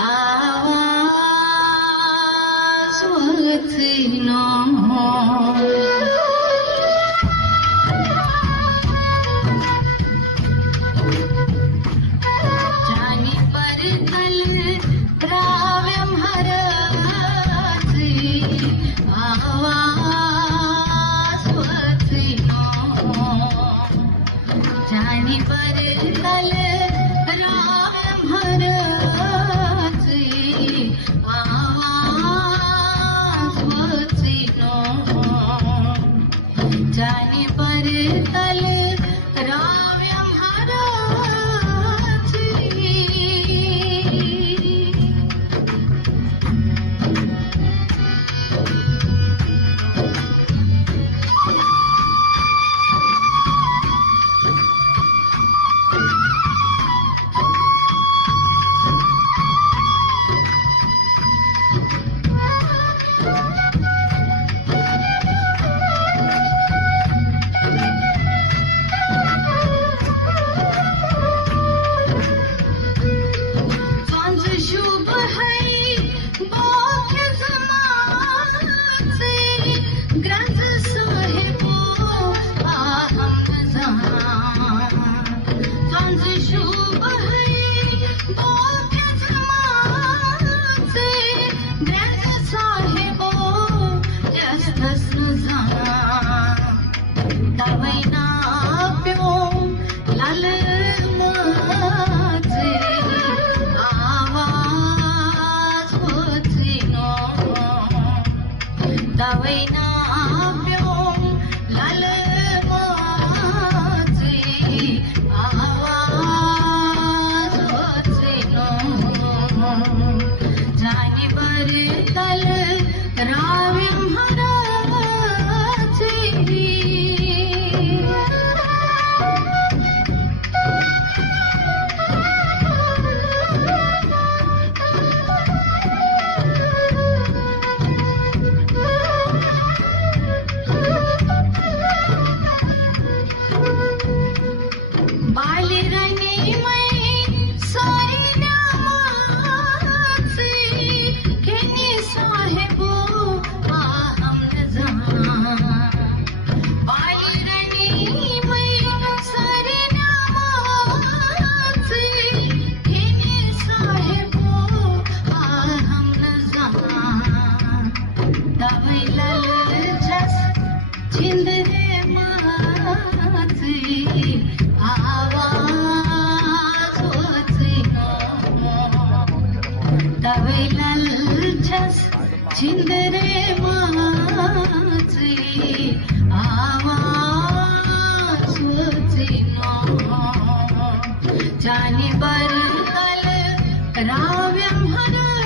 आवाज वचनो जानी परतल द्राव्यम हरति आवाज वचनो जानी परतल द्राव्यम हरति आवाज वचनो जानी परतल द्राव्यम हरति शुभ है बोख्य समासे ग्रंथ साहिबो आहम जहां शुभ है बोख्य समासे ग्रंथ साहिबो जस्तस जहां तवैना प्यो लाल तवैना प्यो लाल माची आवाज वचनो जानी परतल द्राव्यम हरति बालिरणी में साईना माची केनी साहिबो आहम जहां बालिरणी में साईना माची केनी साहिबो आहम जहां तवैलल जस जिंदरे माची आवाज वचनो तवैलल जस जिंदरे माची आवाज वचनो जानी परतल द्राव्यम हरति